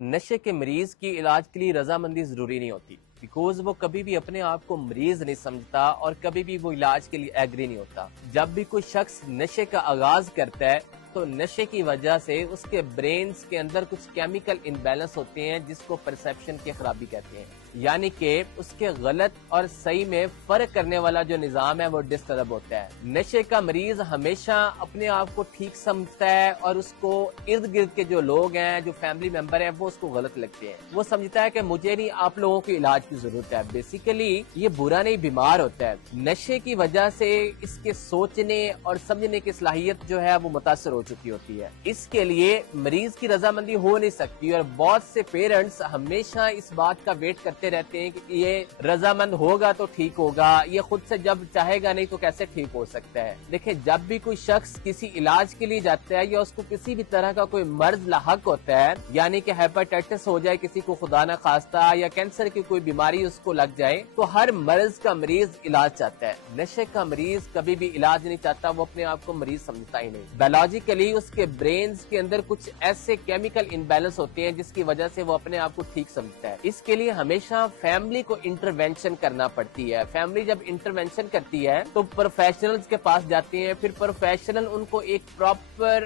نشے کے مریض کی علاج کے لیے رضامندی ضروری نہیں ہوتی، بیکوز وہ کبھی بھی اپنے آپ کو مریض نہیں سمجھتا اور کبھی بھی وہ علاج کے لیے ایگری نہیں ہوتا۔ جب بھی کوئی شخص نشے کا آغاز کرتا ہے تو نشے کی وجہ سے اس کے برینز کے اندر کچھ کیمیکل امبیلنس ہوتے ہیں جس کو پرسیپشن کی خرابی کہتے ہیں، یعنی کہ اس کے غلط اور صحیح میں فرق کرنے والا جو نظام ہے وہ ڈسٹرب ہوتا ہے۔ نشے کا مریض ہمیشہ اپنے آپ کو ٹھیک سمجھتا ہے اور اس کو ارد گرد کے جو لوگ ہیں، جو فیملی ممبر ہیں، وہ اس کو غلط لگتے ہیں۔ وہ سمجھتا ہے کہ مجھے نہیں، آپ لوگوں کو علاج کی ضرورت ہے۔ بیسیکلی یہ برا نہیں، بیمار ہوتا ہے۔ نشے کی وجہ سے اس کے سوچنے اور سمجھنے کی صلاحیت جو ہے وہ متاثر ہو چکی ہوتی ہے۔ اس کے لیے مریض کی رضامندی ہو نہیں سکتی اور بہت سے پیرنٹس ہمیشہ اس بات کا ویٹ کرتے رہتے ہیں کہ یہ رضامند ہوگا تو ٹھیک ہوگا، یہ خود سے جب چاہے گا نہیں تو کیسے ٹھیک ہو سکتا ہے۔ دیکھیں، جب بھی کوئی شخص کسی علاج کے لیے جاتا ہے یا اس کو کسی بھی طرح کا کوئی مرض لاحق ہوتا ہے، یعنی کہ ہیپاٹائٹس ہو جائے کسی کو خدا نہ خواستہ، یا کینسر کی کوئی بیماری اس کو لگ جائے، تو ہر مرض کا مریض علاج چاہتا ہے۔ نشے کا مریض کبھی بھی علاج نہیں چاہتا، وہ اپنے آپ کو مریض سمجھتا ہی نہیں۔ بایولوجیکلی اس کے برینز کے اندر کچھ ایسے کیمیکل امبیلنس ہوتے ہیں جس کی وجہ سے وہ اپنے آپ کو ٹھیک سمجھتا ہے۔ اس کے لیے ہمیشہ فیملی کو انٹروینشن کرنا پڑتی ہے۔ فیملی جب انٹروینشن کرتی ہے تو پروفیشنلز کے پاس جاتے ہیں، پھر پروفیشنل ان کو ایک پراپر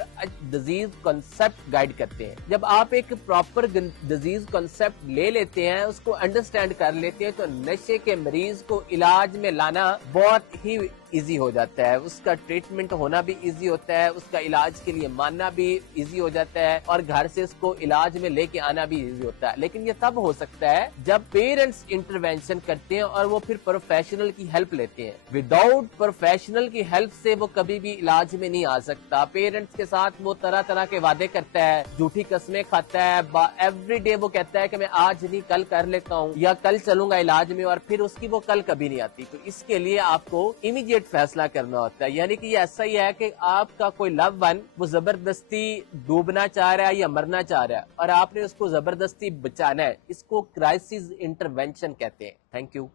ڈیزیز کنسپٹ گائیڈ کرتے ہیں۔ جب آپ ایک پراپر ڈیزیز کنسپٹ لے لیتے ہیں، اس کو انڈرسٹینڈ کر لیتے ہیں، تو نشے کے مریض کو علاج میں لانا بہت ہی ایزی ہو جاتا ہے۔ اس کا ٹریٹمنٹ ہونا بھی ایزی ہوتا ہے، اس کا علاج کے لیے ماننا بھی ایزی ہو جاتا ہے، اور گھر سے اس کو علاج میں لے کے آنا بھی ایزی ہوتا ہے۔ لیکن یہ تب ہو سکتا ہے جب پیرنٹس انٹروینشن کرتے ہیں اور وہ پھر پروفیشنل کی ہیلپ لیتے ہیں۔ وداؤٹ پروفیشنل کی ہیلپ سے وہ کبھی بھی علاج میں نہیں آ سکتا۔ پیرنٹس کے ساتھ وہ طرح طرح کے وعدے کرتا ہے، جھوٹی قسمیں کھاتا ہے، ایوری ڈے وہ کہتا ہے کہ میں آج نہیں کل کر لیتا ہوں یا کل چلوں گا علاج میں، اور پھر اس کی وہ کل کبھی نہیں آتی۔ تو اس کے لیے آپ کو امیڈیٹ فیصلہ کرنا ہوتا ہے، یعنی کہ یہ ایسا ہی ہے کہ آپ کا کوئی لو ون وہ زبردستی ڈوبنا چاہ رہا ہے یا مرنا چاہ رہا ہے، اور آپ نے اس کو زبردستی بچانا ہے۔ اس کو کرائسس انٹروینشن کہتے ہیں۔ Thank you.